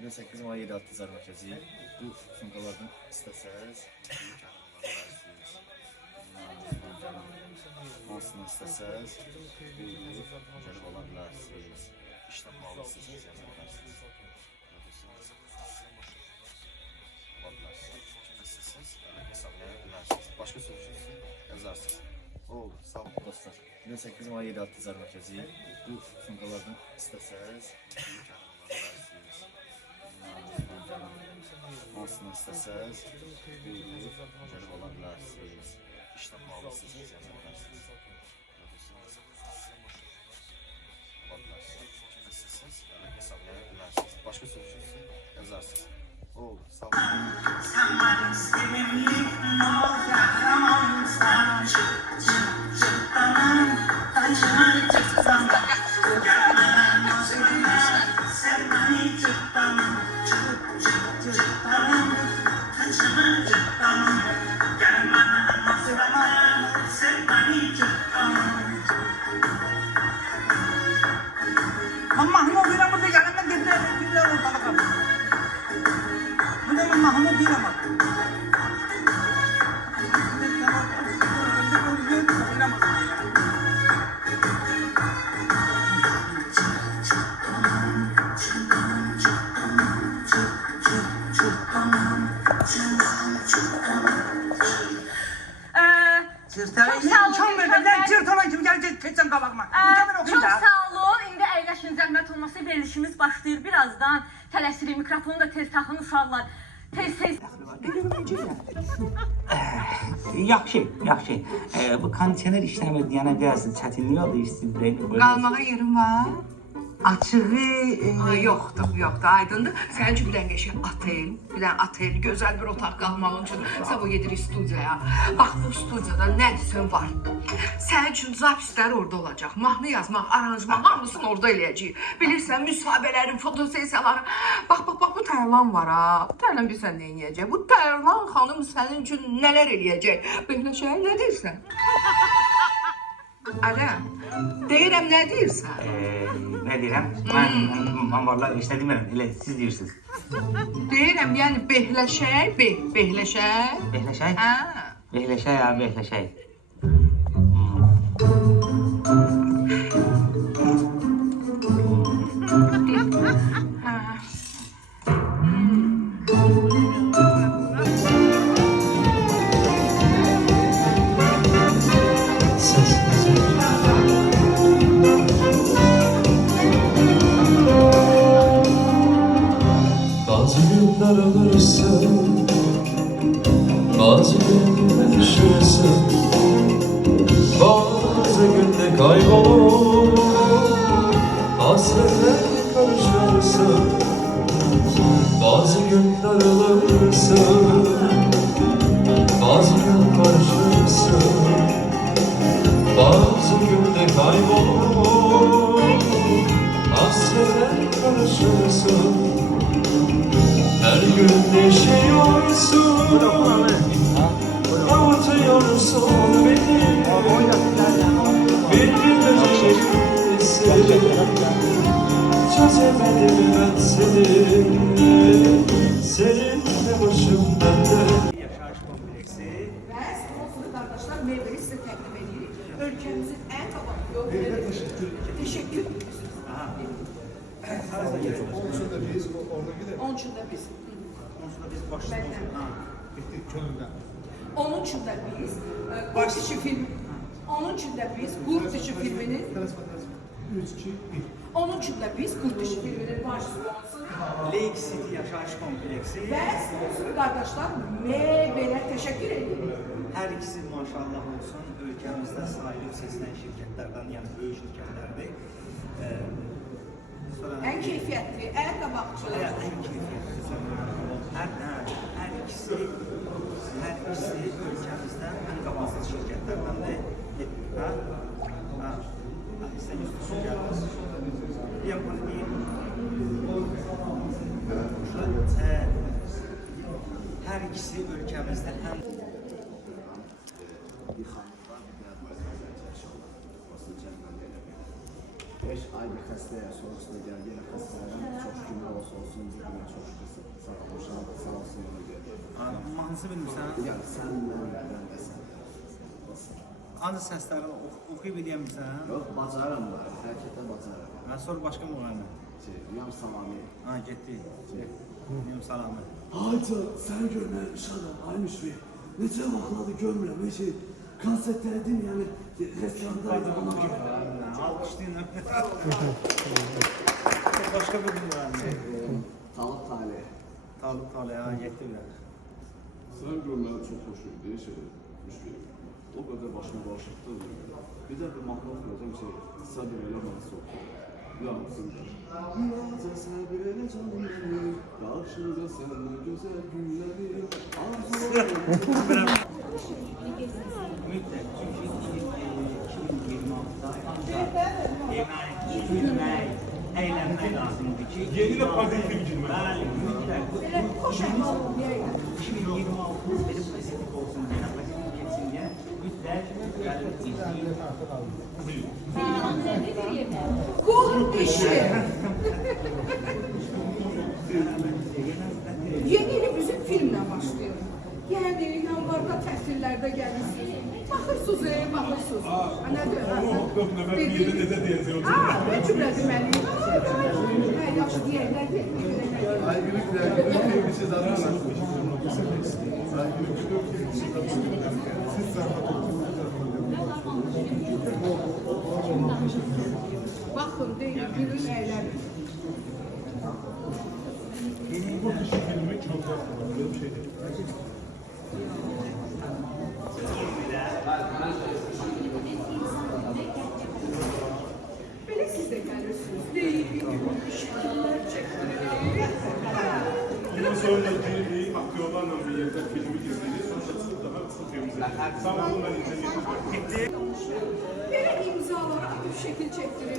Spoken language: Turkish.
28 may 7 adlı zar mərkəzi. Bu sumkalardan istəsəz hansını istəsəz gəlib ala bilərsiniz. İşdən bağlısınız, yaza bilərsiniz. Ala bilərsiniz. Kim istəsəz hesablaya bilərsiniz. Başqa soruşursunuz, yazarsınız. Oldu, sağ olun dostlar. 28 may 7 adlı zar mərkəzi. Bu sumkalardan istəsəz hansını istəsəz gəlib ala bilərsiniz. İşdən bağlısınız, yaza bilərsiniz. Ala bilərsiniz. Kim istəsəz hesablaya bilərsiniz. Başqa soruşursunuz, yazarsınız. Oldu, sağ olun. Mahmut bir ama bir yanına gider ortalığa. Bu da Mahmut bir ama. Çok sağ olun. İndi əyləşin, zəhmət olmasa verilişimiz başlayır birazdan. Tələsirik, mikrofonu da tez taxın uşaqlar. Tez. Yaxşı. Bu kondisioner işləmir deyənə biraz çətinlik oldu istəyirəm. Qalmağa yerim var. Açığı Yoxdur, aydındır. Sənin üçün bir dənə qəşəng otel, gözəl bir otaq qalmağın üçün sabah gedirik studiyaya. Bax bu studiyada nə desən var. Sənin üçün zapislər orada olacaq. Mahnı yazmaq, aranjman hamısını orada eləyəcəyik. Bilirsən, müsahibələrin, fotosesiyaları. Bax, bu Tərlan var ha. Bu Tərlan bilirsən nə eləyəcək? Bu Tərlan xanım sənin üçün nələr eləyəcək? Belə şey, nə deyirsən? Ələm, deyirəm, nə deyirsən? nə deyirəm? Mən vallahi heç nə demirəm. Elə siz deyirsiniz. Deyirəm, yəni behləşək, behləşək. Behləşək? Hə. Behləşək. Bazı günler alırsın, bazı günler düşersin, bazı günde kaybolur, hasretle karışırsın. Bazı günler alırsın, bazı gün barışırsın, bazı günde kaybolur, hasretle karışırsın. Her gün neşiyorsun, avutuyorsun beni. Bir gün öncesi, çözemedim ben seni. Senin de başım derde. Yaşayış kompleksi. Ve sonsuz arkadaşlar meyveli size təqdim edirik. Ülkemizin en tabanlı yolu. Teşekkür ederiz. Onun için de biz orada gidelim. Onun için de biz. Onun için de biz kurt dışı film. Onun için de biz kurt dışı filminin. 3, 2, 1. Onun için de biz kurt dışı filminin baş sponsoru. Lake City Yaşayış Kompleksi. Ve sponsoru kardeşler meyveli teşekkür ediyorum. Her ikisi maşallah olsun. Ülkemizde sahip seslenen şirketlerden, yani büyük şirketlerdir. En keyfiyetli, en tabakçılı. En keyifli. Her ikisi ülkemizden en kabasız şirketlerden de. Sen üstüsün geldiniz. Her ikisi ülkemizde hem bir hanımdan inşallah. 5 ay bir xəstəyə sonrasında gəldi, yenə xəstələrim çox şükürlər olsun, bir günə çox mahnısı bilmirsən? Ya sen ben de sen. Ancaq səsləri oxuyub edəmirsən? Yok bacarım var. Herkese bacarım. Mən sonra başqa müğənni. Uyam Salami. Ha, getdi. Uyam Salami. Hacı sen görmemiş adam aymış bir. Nece vaxtladı görmürəm. Nece konsertlərdin yani restorandaydı ona göre. Alqışlayın. Başqa bir müğənni. Talip Talih. Talib Talih, ha, getdi bilər. Sen görmeli çok hoşuydu değil şey. O kadar başıma bağışıktı. Bir de bir mahnı okuyacağım şey. Sabir elə bana soktu. Yansın. Yaza sabir elə canım benim. Karşıda sen güzel günlerim. Mütləq, çünki 2026-da ancaq gülmək, əylənmək lazımdır ki, Yeni də pozitiv girmək. Bəli, mütləq. Bu 2026 belə pozitiv olsun deyə, pozitiv geçsin deyə mütləq gəlib izləyin. Kul işi. Yeni il bizim filmle başlıyor. Yani yanvarda tətillərdə gəlirsiniz. Baxırsınız, baxırsınız. Nədir? Nə cümlə deməliyim? Hə, yaxşı deyərlər. Aygül'ün bir şey zaten Baxın, deyin, gülün əylərin. Bu kişi filmi çok böyle bir şey değil. Belə siz də gəlirsiniz. Deyin, şəkillər çəkilir. Bundan sonra bir aktörlerle bir yerde filmi izleyeceğiz. Sonra çıkıp daha kısa filmimize. Sağ olun ben izleyeceğim. Belə imzalara atıp şəkil çəkdirir.